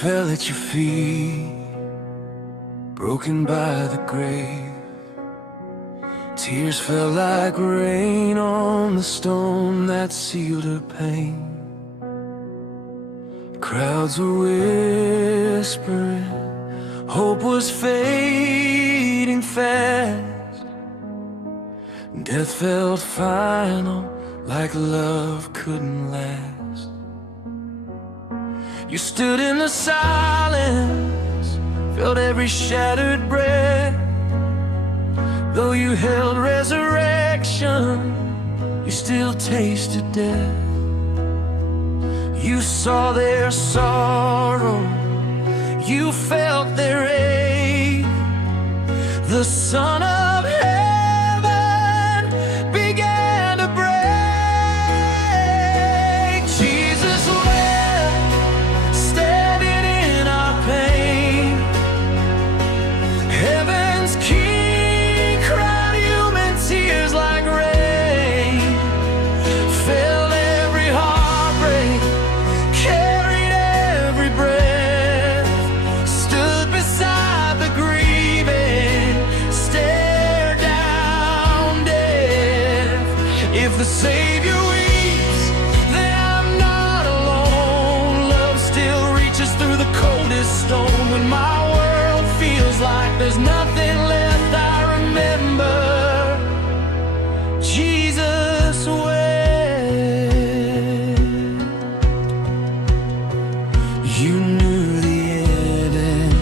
fell at your feet, broken by the grave. Tears fell like rain on the stone that sealed her pain. Crowds were whispering, hope was fading fast. Death felt final, like love couldn't last. You stood in the silence, felt every shattered breath. Though you held resurrection, you still tasted death. You saw their sorrow, you felt their ache. The Son of Heaven began to break. Jesus wept, standing in our pain. Heaven's King cried human tears like rain. Felt every heartbreak, carried every breath. Stood beside the grieving, stared down death. If the Savior weeps, then I'm not alone. Love still reaches through the coldest stone. When my world feels like there's nothing left, I remember Jesus wept. You knew the ending,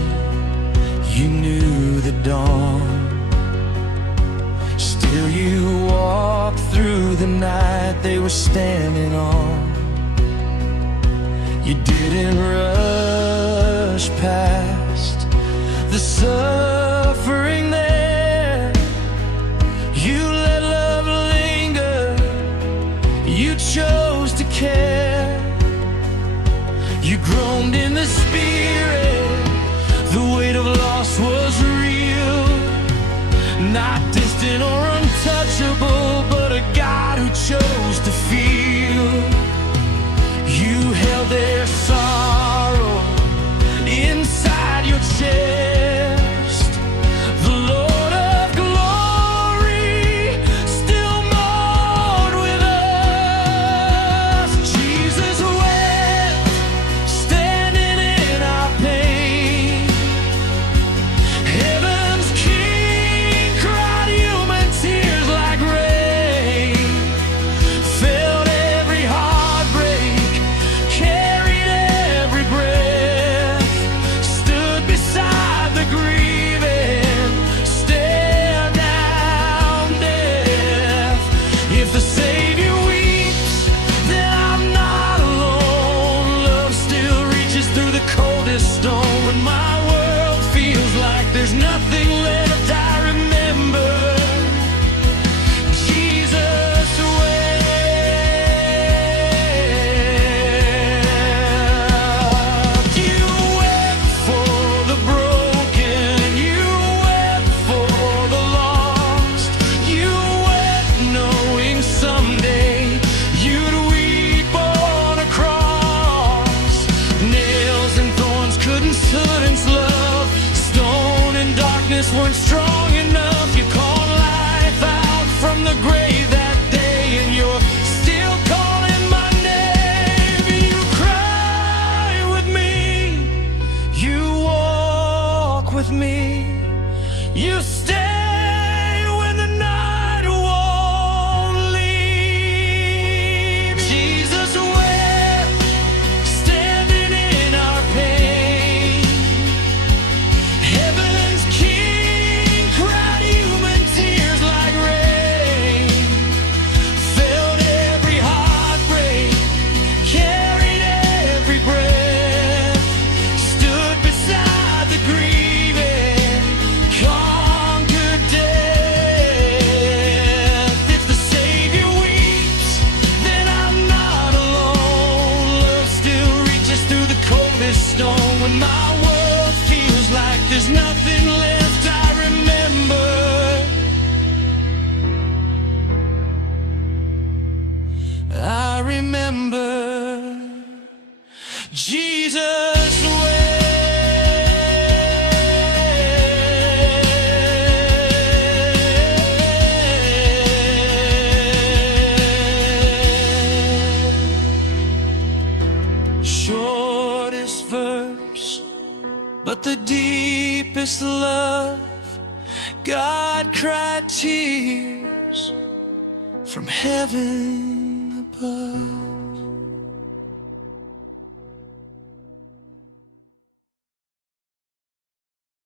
you knew the dawn. Still you walked through the night they were standing on. You didn't rush past the suffering there. You let love linger, you chose to care. You groaned in the spirit, the weight of loss was real. Not distant or untouchable, but a God who chose to feel. You held their sorrow inside your chest. The Lord of glory still mourned with us. Jesus wept, standing in our pain. Heaven's King cried human tears like rain. Felt every heartbreak, carried every breath. Stood beside the grieving, stared down death. If the Savior weeps, then I'm not alone. Love still reaches through the coldest stone. When my world feels like there's nothing left, I remember Jesus wept. You wept for the broken, you wept for the lost. You wept knowing someday you'd weep on a cross. Nails and thorns couldn't silence love. Stone and darkness weren't strong enough. You called life out from the grave that day, and you're still calling my name. You cry with me, you walk with me, you stay when the night won't leave. Jesus wept, standing in our pain. Heaven's King cried human tears like rain. Felt every heartbreak, carried every breath. Stood beside the grieving, conquered death. If the Savior weeps, then I'm not alone. Love still reaches through the coldest stone. When my world feels like there's nothing left, I remember Jesus wept. this love, God cried tears from heaven above.